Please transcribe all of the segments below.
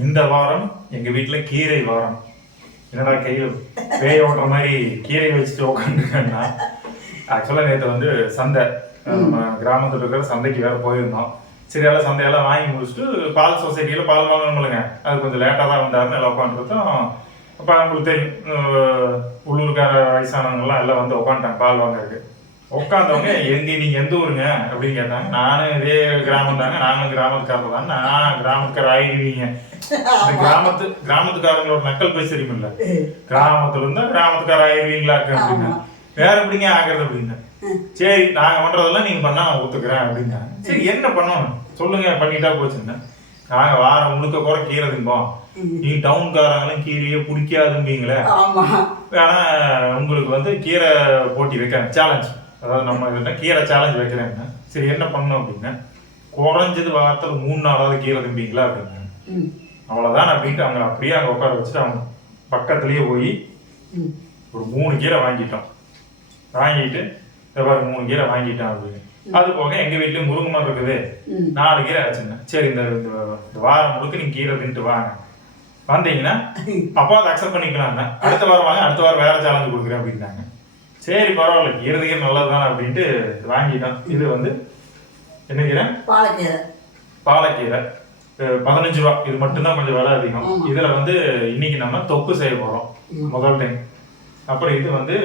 இந்த வாரம் எங்க வீட்ல கீரை வாரம். என்னடா கையில் பேய் ஓட்டுற மாதிரி கீரை வச்சுட்டு உட்காந்துருக்கேன்னா ஆக்சுவலாக நேற்று வந்து சந்தை. நம்ம கிராமத்துல இருக்கிற சந்தைக்கு வேற போயிருந்தோம். சரி எல்லாம் சந்தையெல்லாம் வாங்கி முடிச்சுட்டு பால் சொசைட்டியில் பால் வாங்கணும்லங்க அது கொஞ்சம் லேட்டாக தான் வந்தாருன்னு எல்லாம் உட்காந்துருந்தோம் அப்போ உங்களுக்கு தெரியும். உள்ளூர்கார வயசானவங்கலாம் எல்லாம் வந்து உட்காந்துட்டாங்க பால் வாங்கறதுக்கு. உட்காந்தவங்க எங்க நீங்க எந்த ஊருங்க? அப்படின்னு கேட்டாங்க. நானும் இதே கிராமம் தாங்க. நாங்களும் கிராமத்துக்காரர் தான் நான் கிராமத்துக்கார ஆயிடுவீங்க. கிராமத்து கிராமத்துக்காரங்களோட நக்கல் பேச தெரியுமில்ல கிராமத்துல இருந்தா கிராமத்துக்கார ஆயிடுவீங்களா அப்படின்னா. வேற எப்படிங்க ஆகுறது? அப்படின்னா. சரி நாங்க பண்றதெல்லாம் நீங்க பண்ணா நான் ஒத்துக்கிறேன் அப்படின்னா சரி என்ன பண்ணணும்? சொல்லுங்க பண்ணிட்டா போச்சுன்னா நாங்க வாரம் முழுக்க கூட கீரை திம்போம் நீ டவுன்காரங்களும் கீரையே பிடிக்காதும்பீங்களே. ஆனா உங்களுக்கு வந்து கீரை போட்டி வைக்கிறேன் சேலஞ்ச் அதாவது நம்ம இதுனா கீரை சேலஞ்ச் வைக்கிறேன்னா சரி என்ன பண்ணணும் அப்படின்னா குறைஞ்சது வாரத்துல மூணு நாளாவது கீரை திம்பீங்களா அப்படின்னா. ம், அவ்வளவுதான் அப்படின்ட்டு அவங்க அப்படியே அங்க உட்கார வச்சுட்டு அவங்க பக்கத்துலயே போய். ஒரு மூணு கீரை வாங்கிட்டோம். வாங்கிட்டு பாரு மூணு கீரை வாங்கிட்டோம் அப்படின்னு. அது போக எங்க வீட்டுல முருங்கை மரம் இருக்குது. நாலு கீரை வச்சிருந்தேன் சரி இந்த வாரம் முழுக்க நீங்க கீரை தின்ட்டு வாங்க. வந்தீங்கன்னா அப்பா அதை அக்செப்ட் பண்ணிக்கலாங்க அடுத்த வாரம் வாங்க அடுத்த வாரம் வேற சேலஞ்சு கொடுக்குறேன் அப்படின்னாங்க. சரி பரவாயில்ல. கீரை கீரை நல்லதுதான் அப்படின்ட்டு வாங்கிட்டோம் இது வந்து என்ன கீரை? பாலக்கீரை. பாலக்கீரை. பதினஞ்சு ரூபா. இது மட்டும்தான் கொஞ்சம் விலை அதிகம். இதுல வந்து இன்னைக்கு நம்ம தொக்கு செய்ய போறோம். முதல் டைம். அப்புறம் இது வந்து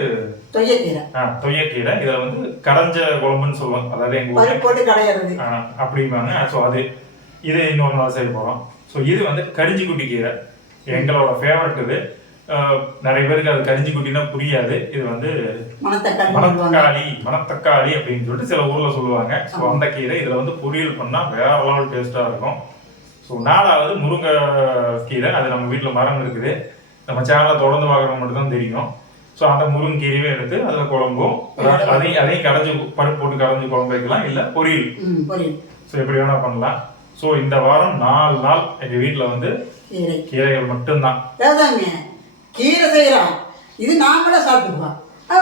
தொய்யக்கீரை. ஆஹ், தொய்யக்கீரை. இதுல வந்து கடைஞ்ச குழம்புன்னு சொல்லுவாங்க. அதாவது எங்க ஊர்ல. பருப்பு போட்டு கடையிறது ஆஹ், அப்படிம்பாங்க. ஸோ அது இது இன்னொரு நாள் செய்ய போறோம். ஸோ இது வந்து கரிஞ்சி குட்டி கீரை. எங்களோட ஃபேவரட் இது. நிறைய பேருக்கு அது கரிஞ்சி குட்டினா புரியாது. இது வந்து மணத்தக்காளி. மணத்தக்காளி அப்படின்னு சொல்லிட்டு சில ஊர்ல சொல்லுவாங்க. ஸோ அந்த கீரை இதுல வந்து பொரியல் பண்ணா வேற லெவல் டேஸ்டா இருக்கும். ஸோ நாலாவது முருங்கை கீரை. அது நம்ம வீட்டுல மரம் இருக்குது. நம்ம சேனலை தொடர்ந்து பார்க்குறவங்க மட்டும் தான் தெரியும். ஸோ அந்த முருங்கீரையும் எடுத்து அதில் குழம்பும். அதையும் அதையும் கடைஞ்சி பருப்பு போட்டு கடைஞ்சி குழம்பு வைக்கலாம். இல்லை பொரியல். ஸோ எப்படி வேணா பண்ணலாம். ஸோ இந்த வாரம் நாலு நாள் எங்க வீட்டில் வந்து கீரை. கீரைகள் மட்டும்தான். கீரை செய்யறோம். இது நாங்களே சாப்பிட்டுக்குவோம்.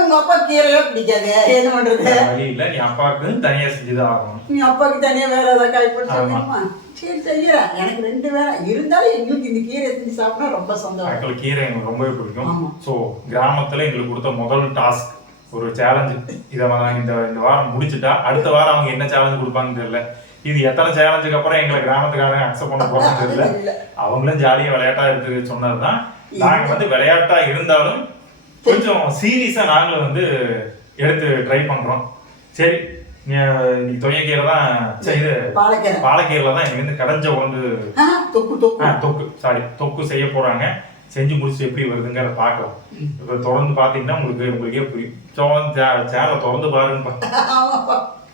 உங்க அப்பா கீரையே பிடிக்காது. என்ன பண்றது? இல்லை. நீ அப்பாவுக்கு தனியாக செஞ்சுதான் ஆகணும். நீ அப்பாவுக்கு தனியா வேற ஏதாவது காய் போட்டு ஆமா. செய்யணுமா சரி செய்யறேன். எனக்கு ரெண்டு வேலை இருந்தாலும் எங்களுக்கு இந்த கீரை செஞ்சு சாப்பிட்டா ரொம்ப சந்தோஷம். ஆக்சுவலாக கீரை எங்களுக்கு ரொம்பவே பிடிக்கும். ஸோ கிராமத்தில் எங்களுக்கு கொடுத்த முதல் டாஸ்க் ஒரு சேலஞ்சு இதை இந்த இந்த வாரம் முடிச்சுட்டா அடுத்த வாரம் அவங்க என்ன சேலஞ்சு கொடுப்பாங்கன்னு தெரியல. இது எத்தனை சேலஞ்சுக்கு அப்புறம் எங்களை கிராமத்துக்காரங்க அக்செப்ட் பண்ண போறாங்கன்னு தெரியல. அவங்களும் ஜாலியாக விளையாட்டா இருக்கு சொன்னதுதான். நாங்க வந்து விளையாட்டா இருந்தாலும் கொஞ்சம் சீரியஸா நாங்களும் வந்து எடுத்து ட்ரை பண்றோம். சரி நீ தொய்யக்கீரை தான் இது பாலக்கீரை. பாலக்கீரைல தான் எனக்கு வந்து கடைஞ்ச ஆ, தொக்கு தொக்கு. தொக்கு. சாரி தொக்கு செய்ய போறாங்க. செஞ்சு முடிச்சு எப்படி வருதுங்கிறத பார்க்கலாம். இப்போ தொடர்ந்து பார்த்தீங்கன்னா உங்களுக்கு உங்களுக்கே புரியும். சேனலை பாருங்கப்பா. ஆமாப்பா.